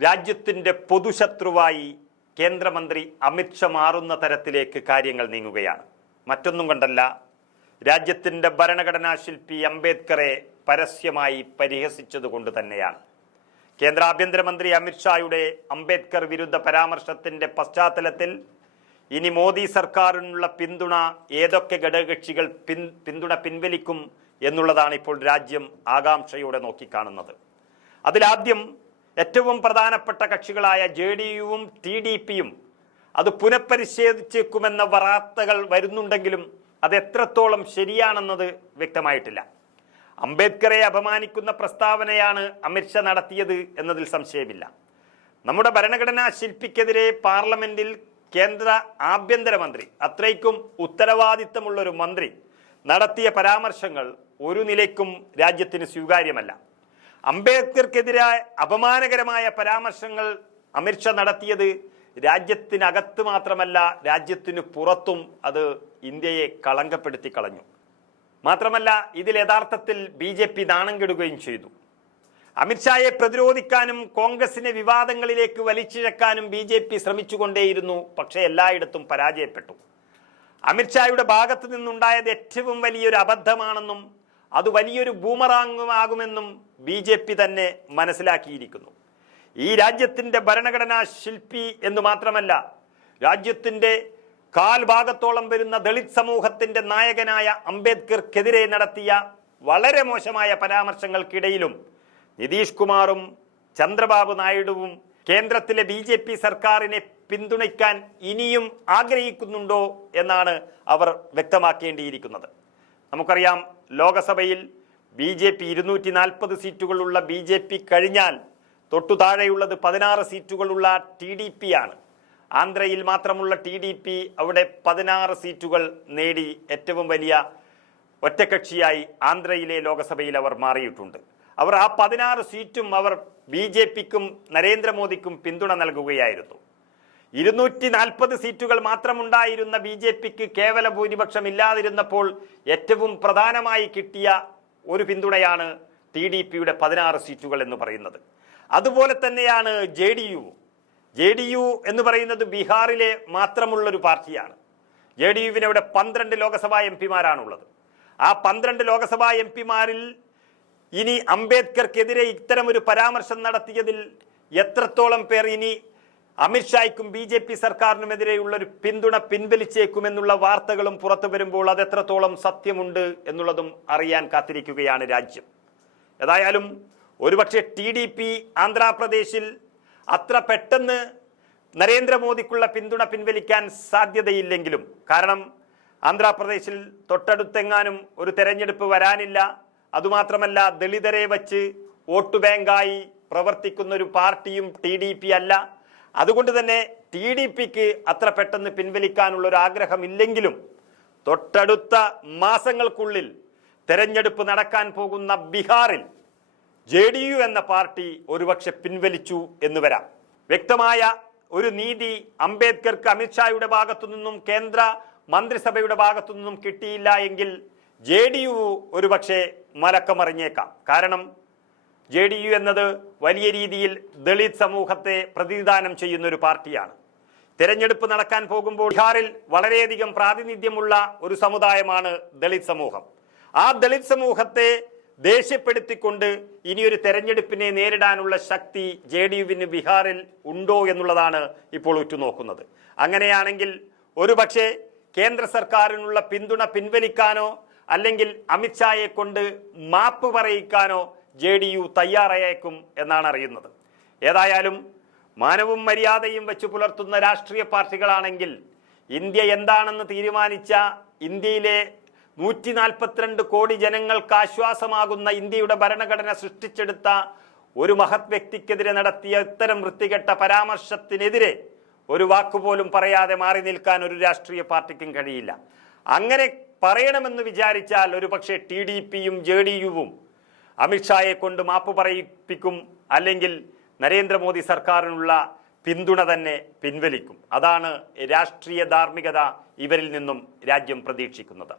രാജ്യത്തിന്റെ പൊതുശത്രുവായി കേന്ദ്രമന്ത്രി അമിത്ഷാ മാറുന്ന തരത്തിലേക്ക് കാര്യങ്ങൾ നീങ്ങുകയാണ്. മറ്റൊന്നും കൊണ്ടല്ല രാജ്യത്തിന്റെ ഭരണഘടനാ ശില്പി അംബേദ്കറെ പരസ്യമായി പരിഹസിച്ചതുകൊണ്ട് തന്നെയാണ്. കേന്ദ്ര ആഭ്യന്തരമന്ത്രി അമിത്ഷായുടെ അംബേദ്കർ വിരുദ്ധ പരാമർശത്തിന്റെ പശ്ചാത്തലത്തിൽ ഇനി മോദി സർക്കാരിനുള്ള പിന്തുണ ഏതൊക്കെ ഘടകകക്ഷികൾ പിൻ പിന്തുണ പിൻവലിക്കും എന്നുള്ളതാണ് ഇപ്പോൾ രാജ്യം ആകാംക്ഷയോടെ നോക്കിക്കാണുന്നത്. അതിലാദ്യം ഏറ്റവും പ്രധാനപ്പെട്ട കക്ഷികളായ ജെ ഡി യുവും ടി ഡി പിയും അത് പുനഃപരിശോധിച്ചേക്കുമെന്ന വാർത്തകൾ വരുന്നുണ്ടെങ്കിലും അത് എത്രത്തോളം ശരിയാണെന്നത് വ്യക്തമായിട്ടില്ല. അംബേദ്കറെ അപമാനിക്കുന്ന പ്രസ്താവനയാണ് അമിത്ഷാ നടത്തിയത് എന്നതിൽ സംശയമില്ല. നമ്മുടെ ഭരണഘടനാ ശില്പിക്കെതിരെ പാർലമെന്റിൽ കേന്ദ്ര ആഭ്യന്തരമന്ത്രി അത്രയ്ക്കും ഉത്തരവാദിത്തമുള്ളൊരു മന്ത്രി നടത്തിയ പരാമർശങ്ങൾ ഒരു നിലയ്ക്കും രാജ്യത്തിന് സ്വീകാര്യമല്ല. അംബേദ്കർക്കെതിരായ അപമാനകരമായ പരാമർശങ്ങൾ അമിത്ഷാ നടത്തിയത് രാജ്യത്തിനകത്ത് മാത്രമല്ല രാജ്യത്തിന് പുറത്തും അത് ഇന്ത്യയെ കളങ്കപ്പെടുത്തി കളഞ്ഞു. മാത്രമല്ല ഇതിൽ യഥാർത്ഥത്തിൽ ബി ജെ പി നാണം കെടുകയും ചെയ്തു. അമിത്ഷായെ പ്രതിരോധിക്കാനും കോൺഗ്രസിനെ വിവാദങ്ങളിലേക്ക് വലിച്ചിഴക്കാനും ബി ജെ പി ശ്രമിച്ചുകൊണ്ടേയിരുന്നു പക്ഷേ എല്ലായിടത്തും പരാജയപ്പെട്ടു. അമിത്ഷായുടെ ഭാഗത്തു നിന്നുണ്ടായത് ഏറ്റവും വലിയൊരു അബദ്ധമാണെന്നും അത് വലിയൊരു ബൂമറാങ്ങുമാകുമെന്നും ബി ജെ പി തന്നെ മനസ്സിലാക്കിയിരിക്കുന്നു. ഈ രാജ്യത്തിന്റെ ഭരണഘടനാ ശില്പി എന്ന് മാത്രമല്ല രാജ്യത്തിന്റെ കാൽഭാഗത്തോളം വരുന്ന ദളിത് സമൂഹത്തിന്റെ നായകനായ അംബേദ്കർക്കെതിരെ നടത്തിയ വളരെ മോശമായ പരാമർശങ്ങൾക്കിടയിലും നിതീഷ് കുമാറും ചന്ദ്രബാബു നായിഡുവും കേന്ദ്രത്തിലെ ബി ജെ പി സർക്കാരിനെ പിന്തുണയ്ക്കാൻ ഇനിയും ആഗ്രഹിക്കുന്നുണ്ടോ എന്നാണ് അവർ വ്യക്തമാക്കേണ്ടിയിരിക്കുന്നത്. നമുക്കറിയാം ലോകസഭയിൽ ബി ജെ പി ഇരുന്നൂറ്റി നാൽപ്പത് സീറ്റുകളുള്ള ബി ജെ പി കഴിഞ്ഞാൽ തൊട്ടു താഴെയുള്ളത് പതിനാറ് സീറ്റുകളുള്ള ടി ഡി പി ആണ് ആന്ധ്രയിൽ മാത്രമുള്ള ടി ഡി പി അവിടെ പതിനാറ് സീറ്റുകൾ നേടി ഏറ്റവും വലിയ ഒറ്റക്കക്ഷിയായി ആന്ധ്രയിലെ ലോകസഭയിൽ അവർ മാറിയിട്ടുണ്ട്. അവർ ആ പതിനാറ് സീറ്റും അവർ ബി ജെ പിക്കും നരേന്ദ്രമോദിക്കും പിന്തുണ നൽകുകയായിരുന്നു. ഇരുന്നൂറ്റി നാൽപ്പത് സീറ്റുകൾ മാത്രമുണ്ടായിരുന്ന ബി ജെ പിക്ക് കേവല ഭൂരിപക്ഷം ഇല്ലാതിരുന്നപ്പോൾ ഏറ്റവും പ്രധാനമായി കിട്ടിയ ഒരു പിന്തുണയാണ് ടി ഡി പിയുടെ പതിനാറ് സീറ്റുകൾ എന്ന് പറയുന്നത്. അതുപോലെ തന്നെയാണ് J D U. J D U എന്ന് പറയുന്നത് ബീഹാറിലെ മാത്രമുള്ളൊരു പാർട്ടിയാണ്. ജെ ഡി യുവിന് അവിടെ പന്ത്രണ്ട് ലോക്സഭാ എം പിമാരാണുള്ളത്. ആ പന്ത്രണ്ട് ലോക്സഭാ എം പിമാരിൽ ഇനി അംബേദ്കർക്കെതിരെ ഇത്തരമൊരു പരാമർശം നടത്തിയതിൽ എത്രത്തോളം പേർ ഇനി അമിത്ഷായ്ക്കും ബി ജെ പി സർക്കാരിനുമെതിരെയുള്ള ഒരു പിന്തുണ പിൻവലിച്ചേക്കുമെന്നുള്ള വാർത്തകളും പുറത്തു വരുമ്പോൾ അത് എത്രത്തോളം സത്യമുണ്ട് എന്നുള്ളതും അറിയാൻ കാത്തിരിക്കുകയാണ് രാജ്യം. ഏതായാലും ഒരുപക്ഷെ ടി ഡി പി ആന്ധ്രാപ്രദേശിൽ അത്ര പെട്ടെന്ന് നരേന്ദ്രമോദിക്കുള്ള പിന്തുണ പിൻവലിക്കാൻ സാധ്യതയില്ലെങ്കിലും കാരണം ആന്ധ്രാപ്രദേശിൽ തൊട്ടടുത്തെങ്ങാനും ഒരു തെരഞ്ഞെടുപ്പ് വരാനില്ല. അതുമാത്രമല്ല ദളിതരെ വച്ച് വോട്ട് ബാങ്കായി പ്രവർത്തിക്കുന്ന ഒരു പാർട്ടിയും ടി ഡി പി അല്ല. അതുകൊണ്ട് തന്നെ ടി ഡി പിക്ക് അത്ര പെട്ടെന്ന് പിൻവലിക്കാനുള്ള ഒരു ആഗ്രഹമില്ലെങ്കിലും തൊട്ടടുത്ത മാസങ്ങൾക്കുള്ളിൽ തെരഞ്ഞെടുപ്പ് നടക്കാൻ പോകുന്ന ബീഹാറിൽ ജെ ഡി യു എന്ന പാർട്ടി ഒരുപക്ഷെ പിൻവലിച്ചു എന്ന് വരാം. വ്യക്തമായ ഒരു നീതി അംബേദ്കർക്ക് അമിത്ഷായുടെ ഭാഗത്തു നിന്നും കേന്ദ്ര മന്ത്രിസഭയുടെ ഭാഗത്തു നിന്നും കിട്ടിയില്ല എങ്കിൽ ജെ ഡി യു ഒരുപക്ഷെ മലക്കമറിഞ്ഞേക്കാം. കാരണം ജെ ഡി യു എന്നത് വലിയ രീതിയിൽ ദളിത് സമൂഹത്തെ പ്രതിനിധാനം ചെയ്യുന്ന ഒരു പാർട്ടിയാണ്. തിരഞ്ഞെടുപ്പ് നടക്കാൻ പോകുമ്പോൾ ബീഹാറിൽ വളരെയധികം പ്രാതിനിധ്യമുള്ള ഒരു സമുദായമാണ് ദളിത് സമൂഹം. ആ ദളിത് സമൂഹത്തെ ദേഷ്യപ്പെടുത്തിക്കൊണ്ട് ഇനിയൊരു തെരഞ്ഞെടുപ്പിനെ നേരിടാനുള്ള ശക്തി ജെ ഡി യുവിന് ബീഹാറിൽ ഉണ്ടോ എന്നുള്ളതാണ് ഇപ്പോൾ ഉറ്റുനോക്കുന്നത്. അങ്ങനെയാണെങ്കിൽ ഒരുപക്ഷെ കേന്ദ്ര സർക്കാരിനുള്ള പിന്തുണ പിൻവലിക്കാനോ അല്ലെങ്കിൽ അമിത്ഷായെ കൊണ്ട് മാപ്പ് പറയിക്കാനോ ജെ ഡി യു തയ്യാറായേക്കും എന്നാണ് അറിയുന്നത്. ഏതായാലും മാനവും മര്യാദയും വെച്ച് പുലർത്തുന്ന രാഷ്ട്രീയ പാർട്ടികളാണെങ്കിൽ ഇന്ത്യ എന്താണെന്ന് തീരുമാനിച്ച ഇന്ത്യയിലെ നൂറ്റി നാൽപ്പത്തിരണ്ട് കോടി ജനങ്ങൾക്ക് ആശ്വാസമാകുന്ന ഇന്ത്യയുടെ ഭരണഘടന സൃഷ്ടിച്ചെടുത്ത ഒരു മഹത് വ്യക്തിക്കെതിരെ നടത്തിയ ഇത്തരം വൃത്തികെട്ട പരാമർശത്തിനെതിരെ ഒരു വാക്കുപോലും പറയാതെ മാറി നിൽക്കാൻ ഒരു രാഷ്ട്രീയ പാർട്ടിക്കും കഴിയില്ല. അങ്ങനെ പറയണമെന്ന് വിചാരിച്ചാൽ ഒരു പക്ഷേ ടി ഡി പിയും ജെ ഡി യുവും അമിത്ഷായെ കൊണ്ട് മാപ്പ് പറയിപ്പിക്കും അല്ലെങ്കിൽ നരേന്ദ്രമോദി സർക്കാരിനുള്ള പിന്തുണ തന്നെ പിൻവലിക്കും. അതാണ് രാഷ്ട്രീയ ധാർമ്മികത ഇവരിൽ നിന്നും രാജ്യം പ്രതീക്ഷിക്കുന്നത്.